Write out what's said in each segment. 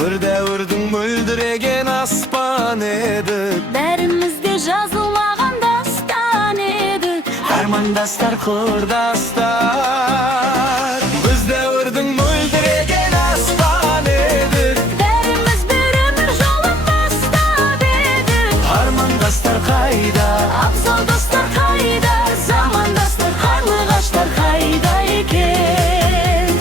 Bir devirдің мөлдіреген аспан еді. Бәрімізде жазылмаған дастан еді. Армандастар, құрдастар, біз дәуірдің мөлдіреген аспан еді. Бәріміз бір өмір жолын бастап едік. Армандастар қайда, Абзал достар қайда, замандастар, қарлығаштар қайда екен?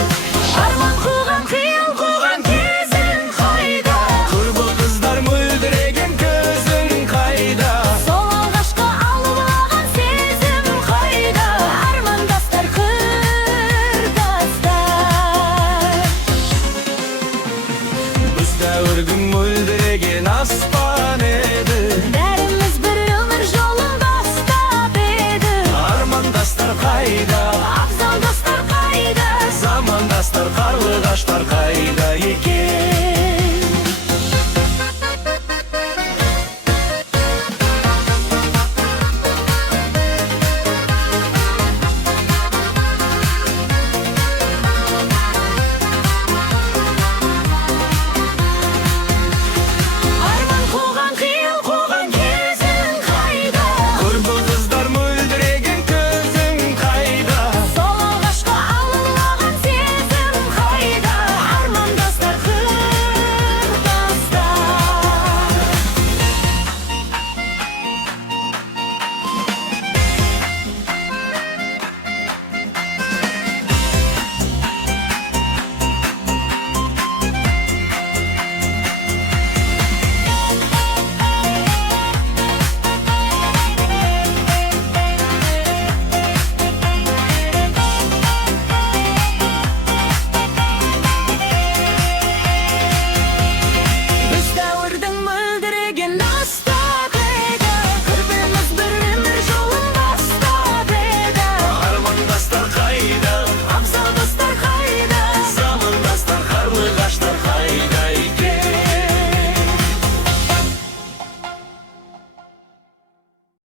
Арман қуған, қиял қуған кезің қайда? құрбы қыздар мөлдіреген көзің қайда? Сол алғашқы алаулаған сезім қайда? Армандастар, құрдастар. Біз дәуірдің мөлдіреген аспан еді. Бәріміз бір өмір жолын бастап едік. Армандастар қайда, Абзал достар қайда? замандастар, қарлығаштар қайда екен?